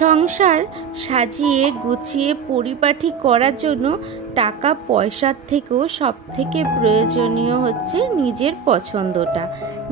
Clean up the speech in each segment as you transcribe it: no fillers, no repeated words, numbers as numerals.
সংসার সাজিয়ে গুছিয়ে পরিপাটি করার জন্য টাকা পয়সার থেকেও সবথেকে প্রয়োজনীয় হচ্ছে নিজের পছন্দটা।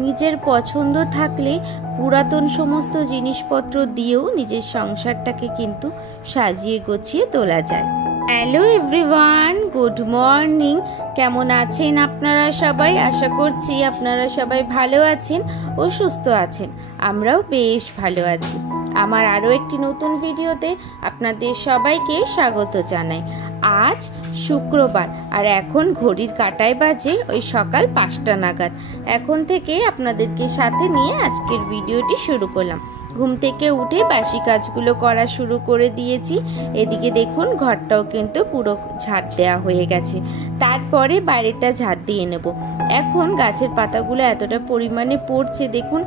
নিজের পছন্দ থাকলে পুরাতন সমস্ত জিনিসপত্র দিয়েও নিজের সংসারটাকে কিন্তু সাজিয়ে গুছিয়ে তোলা যায়। Hello everyone, good morning. কেমন আছেন আপনারা সবাই? আশা করছি আপনারা সবাই ভালো আছেন ও সুস্থ আছেন। আমরাও বেশ ভালো আছি। আমার আরও একটি নতুন ভিডিওতে আপনাদের সবাইকে স্বাগত জানাই। আজ শুক্রবার আর এখন ঘড়ির কাঁটায় বাজে ওই সকাল 5টা নাগাদ। এখন থেকে আপনাদেরকে সাথে নিয়ে আজকের ভিডিওটি শুরু করলাম। ঘুম থেকে উঠে বাসি কাজগুলো করা শুরু করে দিয়েছি। এদিকে দেখুন ঘরটাও কিন্তু পুরো ঝাড় দেওয়া হয়ে গেছে। তারপরে বাইরেটা ঝাড় দিয়ে নেব। এখন গাছের পাতাগুলো এতটা পরিমাণে পড়ছে, দেখুন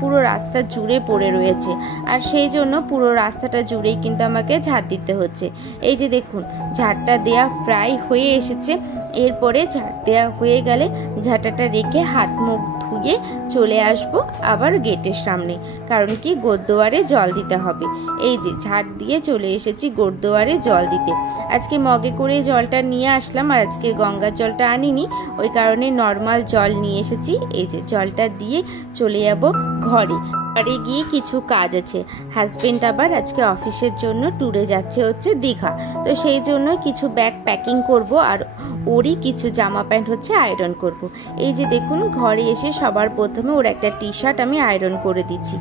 পুরো রাস্তা জুড়ে পড়ে রয়েছে, আর সেই জন্য পুরো রাস্তাটা জুড়েই কিন্তু আমাকে ঝাড় দিতে হচ্ছে। এই যে দেখুন ঝাড়টা দেওয়া প্রায় হয়ে এসেছে। এরপরে ঝাড় দেওয়া হয়ে গেলে ঝাঁটাটা রেখে হাত মুখ ধুয়ে চলে আসবো আবার গেটের সামনে, কারণ কি গোরদুয়ারে জল দিতে হবে। এই যে ঝাড় দিয়ে চলে এসেছি গোরদুয়ারে জল দিতে। আজকে মগে করে জলটা নিয়ে আসলাম, আর আজকে গঙ্গার জলটা আনিনি, ওই কারণে নর্মাল জল নিয়ে এসেছি। এই যে জলটা দিয়ে চলে যাব ঘরে। ঘরে গিয়ে কিছু কাজ আছে। হাজবেন্ড আবার আজকে অফিসের জন্য ট্যুরে যাচ্ছে হচ্ছে দীঘা, তো সেই জন্য কিছু ব্যাগ প্যাকিং করব, আর ওরই কিছু জামা প্যান্ট হচ্ছে আয়রন করব। এই যে দেখুন ঘরে এসে সবার প্রথমে ওর একটা টি শার্ট আমি আয়রন করে দিচ্ছি।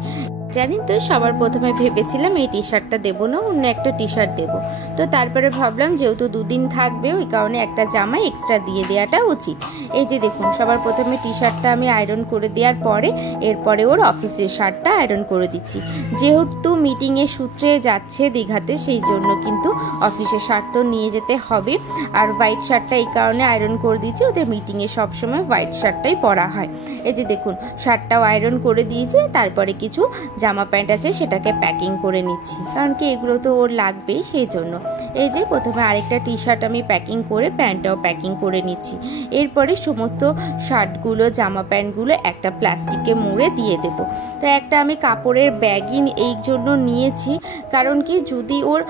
জানেন তো, সবার প্রথমে ভেবেছিলাম এই টি শার্টটা দেবো না, অন্য একটা টি শার্ট দেবো। তো তারপরে ভাবলাম যেহেতু দুদিন থাকবে, ওই কারণে একটা জামা এক্সট্রা দিয়ে দেওয়াটা উচিত। এই যে দেখুন সবার প্রথমে টি শার্টটা আমি আয়রন করে দেওয়ার পরে এরপরে ওর অফিসের শার্টটা আয়রন করে দিচ্ছি। যেহেতু মিটিংয়ের সূত্রে যাচ্ছে দীঘাতে, সেই জন্য কিন্তু অফিসের শার্ট তো নিয়ে যেতে হবে। আর হোয়াইট শার্টটা এই কারণে আয়রন করে দিচ্ছি, ওদের মিটিংয়ে সবসময় হোয়াইট শার্টটাই পরা হয়। এই যে দেখুন শার্টটাও আয়রন করে দিয়েছি। তারপরে কিছু জামা প্যান্ট আছে সেটাকে প্যাকিং করে নিচ্ছি, কারণ কি এগুলো তো ওর লাগবেই, সেই জন্য। এই যে প্রথমে আরেকটা টি শার্ট আমি প্যাকিং করে প্যান্টটাও প্যাকিং করে নিচ্ছি। এরপরে সমস্ত শার্টগুলো জামা প্যান্টগুলো একটা প্লাস্টিকে মুড়ে দিয়ে দেব। তো একটা আমি কাপড়ের ব্যাগই এই জন্য নিয়েছি, কারণ কি যদি ওর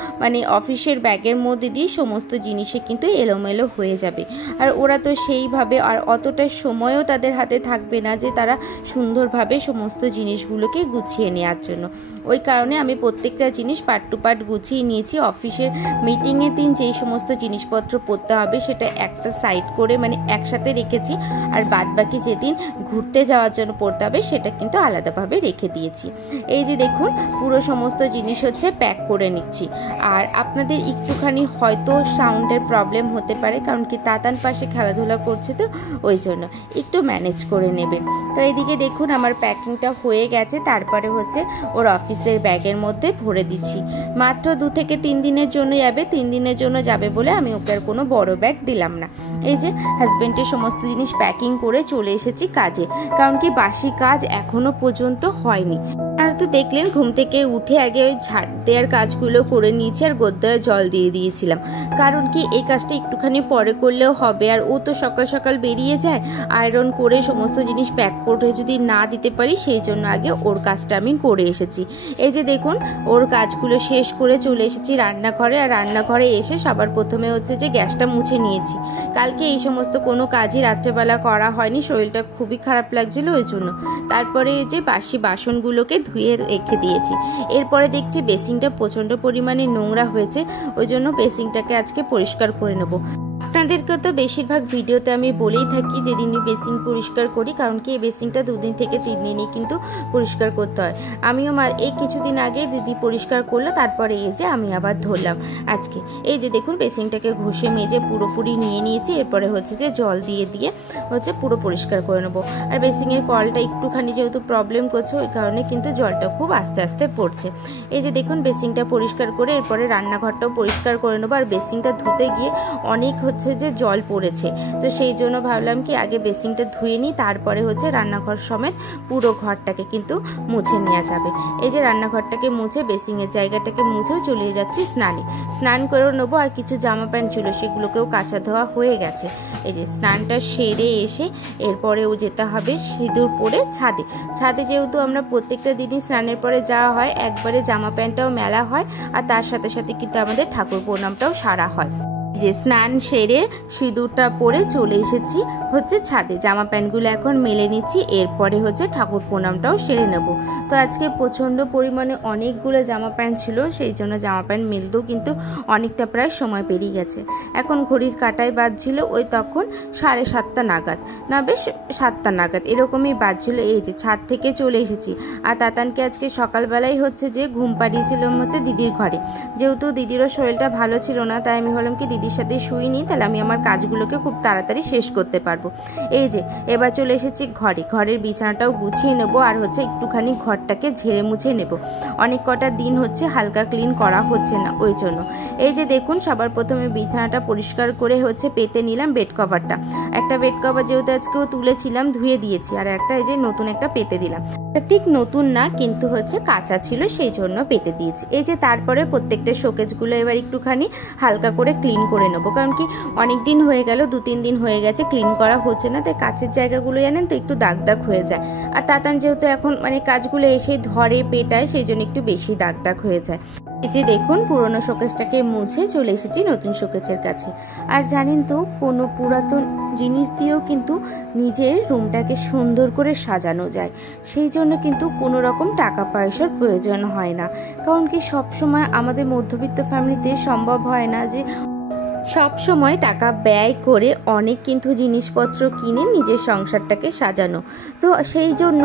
অফিসের ব্যাগের মধ্যে দিয়ে সমস্ত জিনিসে কিন্তু এলোমেলো হয়ে যাবে, আর ওরা তো সেইভাবে আর অতটা সময়ও তাদের হাতে থাকবে না যে তারা সুন্দরভাবে সমস্ত জিনিসগুলোকে গুছিয়ে নেওয়ার জন্য। ওই কারণে আমি প্রত্যেকটা জিনিস পার্ট টু পার্ট গুছিয়ে নিয়েছি। অফিসের মিটিংয়ের দিন যেই সমস্ত জিনিসপত্র পড়তে হবে সেটা একটা সাইড করে একসাথে রেখেছি, আর বাদ বাকি যেদিন ঘুরতে যাওয়ার জন্য পড়তে হবে সেটা কিন্তু আলাদাভাবে রেখে দিয়েছি। এই যে দেখুন পুরো সমস্ত জিনিস হচ্ছে প্যাক করে নিচ্ছি। আর আপনাদের একটুখানি হয়তো সাউন্ডের প্রবলেম হতে পারে, কারণ কি তাতান পাশে খেলাধুলা করছে, তো ওই জন্য একটু ম্যানেজ করে নেবেন। তো এইদিকে দেখুন আমার প্যাকিংটা হয়ে গেছে। তারপরে হচ্ছে ওর অফিসের ব্যাগের মধ্যে ভরে দিচ্ছি। মাত্র 2 থেকে 3 দিনের জন্য যাবে। 3 দিনের জন্য যাবে বলে আমি ওকে আর কোনো বড় ব্যাগ দিলাম না। এই যে হাজবেন্ডের সমস্ত জিনিস প্যাকিং করে চলে এসেছি কাজে, কারণ কি বাসি কাজ এখনো পর্যন্ত হয়নি। আর তো দেখলেন ঘুম থেকে উঠে আগে ওই ঝাড় দেওয়ার কাজগুলো করে নিয়েছি, আর গোদ্দার জল দিয়ে দিয়েছিলাম, কারণ কি এই কাজটা একটুখানি পরে করলেও হবে। আর ও তো সকাল সকাল বেরিয়ে যায়, আয়রন করে সমস্ত জিনিস প্যাক করে যদি না দিতে পারি, সেই জন্য আগে ওর কাজটা আমি করে এসেছি। এই যে দেখুন ওর কাজগুলো শেষ করে চলে এসেছি রান্নাঘরে। আর রান্নাঘরে এসে সবার প্রথমে হচ্ছে যে গ্যাসটা মুছে নিয়েছি। কালকে এই সমস্ত কোনো কাজই রাত্রেবেলা করা হয়নি, শরীরটা খুবই খারাপ লাগছিল ওই জন্য। তারপরে এই যে বাসি বাসনগুলোকে ধুয়ে রেখে দিয়েছি। এরপরে দেখছি বেসিনটা প্রচণ্ড পরিমাণে নোংরা হয়েছে, ওই জন্য বেসিনটাকে আজকে পরিষ্কার করে নেব। আপনাদেরকে তো বেশিরভাগ ভিডিওতে আমি বলেই থাকি যেদিনই বেসিন পরিষ্কার করি, কারণ কি এই বেসিনটা 2 দিন থেকে 3 দিনই কিন্তু পরিষ্কার করতে হয়। আমিও এই কিছুদিন আগে দিদি পরিষ্কার করলো, তারপরে এই যে আমি আবার ধরলাম আজকে। এই যে দেখুন বেসিনটাকে ঘষে মেজে পুরোপুরি নিয়ে নিয়েছি। এরপরে হচ্ছে যে জল দিয়ে হচ্ছে পুরো পরিষ্কার করে নেবো। আর বেসিনের কলটা একটুখানি যেহেতু প্রবলেম করছে, ওই কারণে কিন্তু জলটা খুব আস্তে আস্তে পড়ছে। এই যে দেখুন বেসিনটা পরিষ্কার করে এরপরে রান্নাঘরটাও পরিষ্কার করে নেবো। আর বেসিনটা ধুতে গিয়ে অনেক হচ্ছে যে জল পড়েছে, তো সেই জন্য ভাবলাম কি আগে বেসিনটা ধুয়ে নিই, তারপরে হচ্ছে রান্নাঘর সমেত পুরো ঘরটাকে কিন্তু মুছে নেওয়া যাবে। এই যে রান্নাঘরটাকে মুছে বেসিনের জায়গাটাকে মুছেও চলে যাচ্ছি স্নান করেও নেবো। আর কিছু জামা প্যান্ট ছিল সেগুলোকেও কাচা ধোয়া হয়ে গেছে। এই যে স্নানটা সেরে এসে এরপরেও যেতে হবে সিঁদুর পরে ছাদে যেহেতু আমরা প্রত্যেকটা দিনই স্নানের পরে যাওয়া হয়, একবারে জামা প্যান্টটাও মেলা হয় আর তার সাথে সাথে কিন্তু আমাদের ঠাকুর প্রণামটাও সারা হয়। যে স্নান সেরে সিঁদুরটা পরে চলে এসেছি হচ্ছে ছাদে, জামা প্যান্টগুলো এখন মেলে নিচ্ছি, এরপরে হচ্ছে ঠাকুর প্রণামটাও সেরে নেব। তো আজকে প্রচণ্ড পরিমাণে অনেকগুলো জামা প্যান্ট ছিল, সেই জন্য জামা প্যান্ট মেলতেও কিন্তু অনেকটা প্রায় সময় পেরিয়ে গেছে। এখন ঘড়ির কাঁটায় বাজছিল ওই তখন 7:30 নাগাদ, না বেশ 7টা নাগাদ এরকমই বাজছিল। এই যে ছাদ থেকে চলে এসেছি, আর তাতানকে আজকে সকালবেলায় হচ্ছে যে ঘুম পাড়িয়েছিলাম হচ্ছে দিদির ঘরে, যেহেতু দিদিরও শরীরটা ভালো ছিল না, তাই আমি ভাবলাম কি দিদির সাথে শুইনি, তাহলে আমি আমার কাজগুলোকে খুব তাড়াতাড়ি শেষ করতে পারবো। এই যে এবার চলে এসেছি ঘরের বিছানাটাও গুছিয়ে নেবো, আর হচ্ছে একটুখানি ঘরটাকে ঝেড়ে মুছে নেব। অনেক কটা দিন হচ্ছে হালকা ক্লিন করা হচ্ছে না, ওই জন্য। এই যে দেখুন সবার প্রথমে বিছানাটা পরিষ্কার করে হচ্ছে পেতে নিলাম বেড কভারটা। একটা বেড কভার যেহেতু আজকেও তুলেছিলাম ধুয়ে দিয়েছি, আর একটা এই যে নতুন একটা পেতে দিলাম। ঠিক নতুন না কিন্তু হচ্ছে কাঁচা ছিল, সেই জন্য পেতে দিয়েছি। এই যে তারপরে প্রত্যেকটা শোকেসগুলো এবার একটুখানি হালকা করে ক্লিন করে নেবো, কারণ কি অনেক দিন হয়ে গেল, 2-3 দিন হয়ে গেছে ক্লিন করা হচ্ছে না, তাই কাছের জায়গাগুলো জানেন তো একটু দাগ হয়ে যায়। আর তাতান যেহেতু এখন মানে কাজগুলো এসে ধরে পেটায়, সেই জন্য একটু বেশি দাগ হয়ে যায়। এই যে দেখুন পুরনো শোকেসটাকে মুছে চলে এসেছি নতুন শোকেসের কাছে। আর জানেন তো কোনো পুরাতন জিনিস দিয়েও কিন্তু নিজের রুমটাকে সুন্দর করে সাজানো যায়, সেই জন্য কিন্তু কোনো রকম টাকা পয়সার প্রয়োজন হয় না। কারণ কি সবসময় আমাদের মধ্যবিত্ত ফ্যামিলিতে সম্ভব হয় না যে সব সময় টাকা ব্যয় করে অনেক কিন্তু জিনিসপত্র কিনে নিজের সংসারটাকে সাজানো। তো সেই জন্য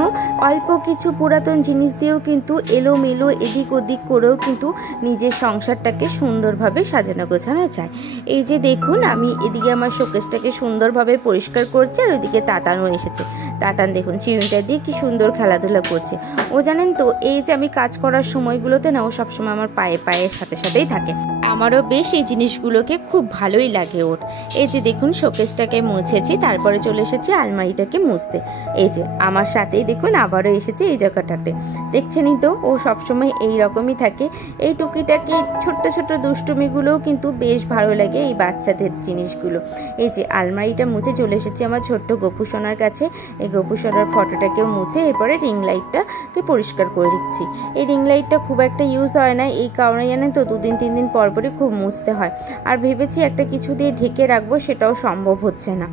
অল্প কিছু পুরাতন জিনিস দিয়েও কিন্তু এলোমেলো এদিক ওদিক করেও কিন্তু নিজের সংসারটাকে সুন্দরভাবে সাজানো গোছানো যায়। এই যে দেখুন আমি এদিকে আমার শোকেসটাকে সুন্দরভাবে পরিষ্কার করছি, আর ওইদিকে তাতানও এসেছে। তাতান দেখুন চিরুনিটা দিয়ে কি সুন্দর খেলাধুলা করছে। ও জানেন তো এই যে আমি কাজ করার সময়গুলোতে না ও সবসময় আমার পায়ের সাথেই থাকে, আমারও বেশ এই জিনিসগুলোকে খুব ভালোই লাগে ওর। এই যে দেখুন শোকেসটাকে মুছেছি, তারপরে চলে এসেছি আলমারিটাকে মুছতে। এই যে আমার সাথেই দেখুন আবারও এসেছে এই জায়গাটাতে, দেখছেনই তো ও সবসময় এই রকমই থাকে। এই টুকিটাকি ছোট্ট ছোট্ট দুষ্টুমিগুলোও কিন্তু বেশ ভালো লাগে, এই বাচ্চাদের জিনিসগুলো। এই যে আলমারিটা মুছে চলে এসেছি আমার ছোট্ট গপু সোনার কাছে। এই গপু সোনার ফটোটাকে মুছে এরপরে রিং লাইটটাকে পরিষ্কার করে দিচ্ছি। এই রিং লাইটটা খুব একটা ইউজ হয় না, এই কারণে জানেন তো 2-3 দিন পর খুব মুছতে হয়। আর ভেবেছি একটা কিছু দিয়ে ঢেকে রাখবো, সেটাও সম্ভব হচ্ছে না।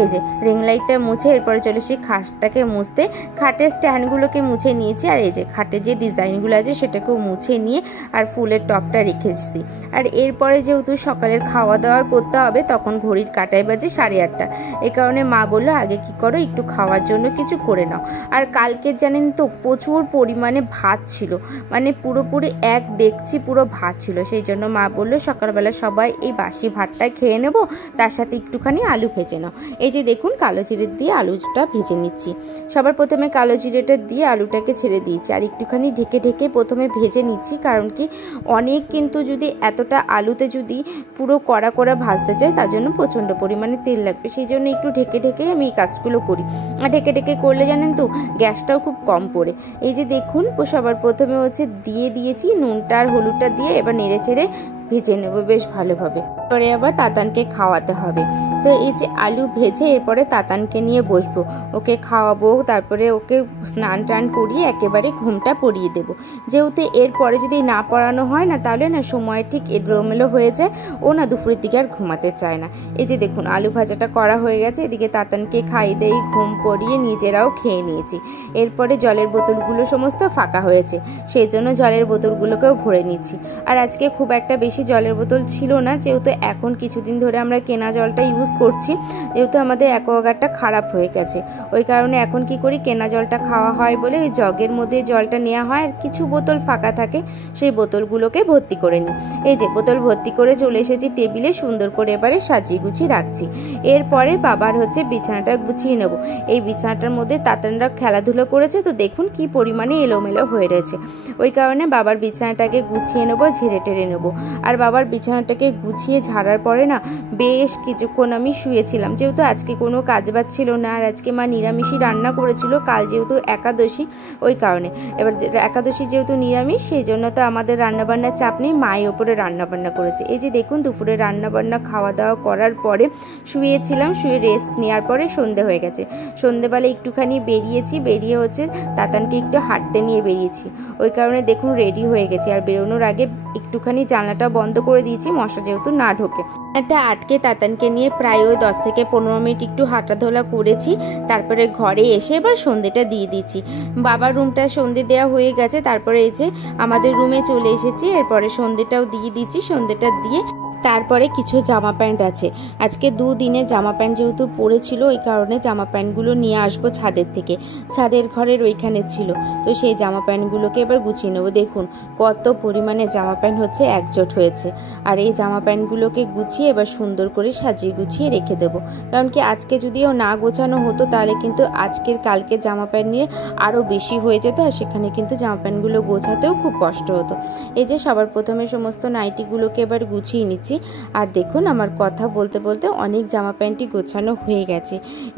এই যে রিং লাইটটা মুছে এরপরে চলে এসে খাটটাকে মুছতে। খাটের স্ট্যান্ডগুলোকে মুছে নিয়েছি, আর এই যে খাটের যে ডিজাইনগুলো আছে সেটাকেও মুছে নিয়ে আর ফুলের টপটা রেখেছি। আর এরপরে যেহেতু সকালের খাওয়া দাওয়ার করতে হবে, তখন ঘড়ির কাঁটায় বাজে 8:30। এই কারণে মা বললো আগে কি করো একটু খাওয়ার জন্য কিছু করে নাও। আর কালকে জানেন তো প্রচুর পরিমাণে ভাত ছিল, মানে পুরোপুরি 1 ডেকচি পুরো ভাত ছিল। সেই জন্য মা বললো সকালবেলা সবাই এই বাসি ভাতটা খেয়ে নেব, তার সাথে একটুখানি আলু ভেজে নাও। এই যে দেখুন কালো জিরে দিয়ে আলুটা ভেজে নিচ্ছি। সবার প্রথমে কালো জিরেটা দিয়ে আলুটাকে ছেড়ে দিয়েছি, আর একটুখানি ঢেকে প্রথমে ভেজে নিচ্ছি, কারণ কি অনেক কিন্তু যদি এতটা আলুতে যদি পুরো কড়া ভাজতে চাই তার জন্য প্রচণ্ড পরিমাণে তেল লাগবে, সেই জন্য একটু ঢেকে আমি এই কাজগুলো করি। আর ঢেকে করলে জানেন তো গ্যাসটাও খুব কম পড়ে। এই যে দেখুন সবার প্রথমে হচ্ছে দিয়ে দিয়েছি নুনটা আর হলুদটা দিয়ে, এবার নেড়ে ছেড়ে ভেজে নেব বেশ ভালোভাবে। পরে আবার তাতানকে খাওয়াতে হবে। তো এই যে আলু ভেজে এরপরে তাতানকে নিয়ে বসবো, ওকে খাওয়াবো, তারপরে ওকে স্নান টান করিয়ে একেবারে ঘুমটা পড়িয়ে দেবো। যেহেতু এরপরে যদি না পড়ানো হয় না, তাহলে না সময় ঠিক এলোমেলো হয়ে যায়, ও না দুপুরের দিকে আর ঘুমাতে চায় না। এই যে দেখুন আলু ভাজাটা করা হয়ে গেছে, এদিকে তাতানকে খাইয়ে দিয়ে ঘুম পড়িয়ে নিজেরাও খেয়ে নিয়েছি। এরপরে জলের বোতলগুলো সমস্ত ফাঁকা হয়েছে, সেই জন্য জলের বোতলগুলোকেও ভরে নিচ্ছি। আর আজকে খুব একটা বেশি জলের বোতল ছিল না, যেহেতু এখন কিছুদিন ধরে আমরা কেনা জলটা ইউজ করছি, যেহেতু আমাদের অ্যাকোয়াগার্ডটা খারাপ হয়ে গেছে, ওই কারণে এখন কি করি কেনা জলটা খাওয়া হয় বলে ওই জগের মধ্যে জলটা নেওয়া হয়, আর কিছু বোতল ফাঁকা থাকে সেই বোতলগুলোকে ভর্তি করে নিই। এই যে বোতল ভর্তি করে চলে এসেছি টেবিলে, সুন্দর করে এবারে সাজিয়ে গুছিয়ে রাখছি। এরপরে বাবার হচ্ছে বিছানাটা গুছিয়ে নেব। এই বিছানাটার মধ্যে তাতানরা খেলাধুলো করেছে, তো দেখুন কি পরিমাণে এলোমেলো হয়ে রয়েছে, ওই কারণে বাবার বিছানাটাকে গুছিয়ে নেবো, ঝেড়ে টেরে নেবো। আর আর বাবার বিছানাটাকে গুছিয়ে ঝাড়ার পরে না বেশ কিছুক্ষণ আমি শুয়েছিলাম, যেহেতু আজকে কোনো কাজবাজ ছিল না। আর আজকে মা নিরামিষই রান্না করেছিল, কাল যেহেতু একাদশী ওই কারণে। এবার একাদশী যেহেতু নিরামিষ সেই জন্য তো আমাদের রান্নাবান্নার চাপ নেই, মায়ের ওপরে রান্নাবান্না করেছে। এই যে দেখুন দুপুরে রান্নাবান্না খাওয়া দাওয়া করার পরে শুয়েছিলাম, শুয়ে রেস্ট নেওয়ার পরে সন্ধে হয়ে গেছে। সন্ধেবেলা একটুখানি বেরিয়েছি, বেরিয়ে হচ্ছে তাতানকে একটু হাঁটতে নিয়ে বেরিয়েছি, ওই কারণে দেখুন রেডি হয়ে গেছি। আর বেরোনোর আগে একটুখানি জানলাটা বন্ধ করে দিয়েছি, মশা যেহেতু না ঢোকে। একটা আটকে তাতানকে নিয়ে প্রায় ওই 10 থেকে 15 মিনিট একটু হাঁটাধোলা করেছি, তারপরে ঘরে এসে এবার সন্ধেটা দিয়ে দিচ্ছি। বাবার রুমটা সন্ধে দেওয়া হয়ে গেছে, তারপরে এই যে আমাদের রুমে চলে এসেছি, এরপরে সন্ধেটাও দিয়ে দিচ্ছি। সন্ধেটা দিয়ে তারপরে কিছু জামা প্যান্ট আছে, আজকে 2 দিনের জামা প্যান্ট যেহেতু পরেছিল ওই কারণে জামা প্যান্টগুলো নিয়ে আসবো ছাদের থেকে, ছাদের ঘরের ওইখানে ছিল, তো সেই জামা প্যান্টগুলোকে এবার গুছিয়ে নেবো। দেখুন কত পরিমাণে জামা প্যান্ট হচ্ছে, একজোট হয়েছে। আর এই জামা প্যান্টগুলোকে গুছিয়ে এবার সুন্দর করে সাজিয়ে গুছিয়ে রেখে দেবো, কারণ কি আজকে যদিও না গোছানো হতো তাহলে কিন্তু আজকের কালকে জামা প্যান্ট নিয়ে আরও বেশি হয়ে যেত, আর সেখানে কিন্তু জামা প্যান্টগুলো গোছাতেও খুব কষ্ট হতো। এই যে সবার প্রথমে সমস্ত নাইটিগুলোকে এবার গুছিয়ে নিচ্ছি। আর দেখুন আমার কথা বলতে বলতে অনেক জামা প্যান্টই গোছানো হয়ে গেছে।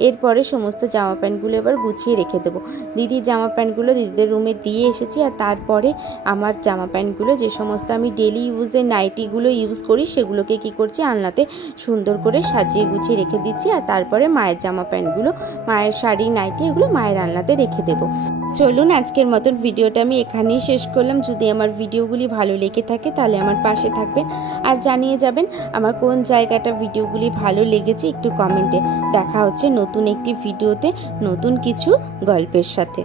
এরপরে সমস্ত জামা প্যান্টগুলো এবার গুছিয়ে রেখে দেবো। দিদির জামা প্যান্টগুলো দিদিদের রুমে দিয়ে এসেছি, আর তারপরে আমার জামা প্যান্টগুলো যে সমস্ত আমি ডেলি ইউজের নাইটিগুলো ইউজ করি সেগুলোকে কি করছি আলনাতে সুন্দর করে সাজিয়ে গুছিয়ে রেখে দিচ্ছি। আর তারপরে মায়ের জামা প্যান্টগুলো, মায়ের শাড়ি নাইটি এগুলো মায়ের আলনাতে রেখে দেবো। চলুন আজকের মতন ভিডিওটা আমি এখানেই শেষ করলাম। যদি আমার ভিডিওগুলি ভালো লেগে থাকে তাহলে আমার পাশে থাকবেন, আর জানিয়ে যাবেন আমার কোন জায়গাটা ভিডিওগুলি ভালো লেগেছে একটু কমেন্টে। দেখা হচ্ছে নতুন একটি ভিডিওতে নতুন কিছু গল্পের সাথে।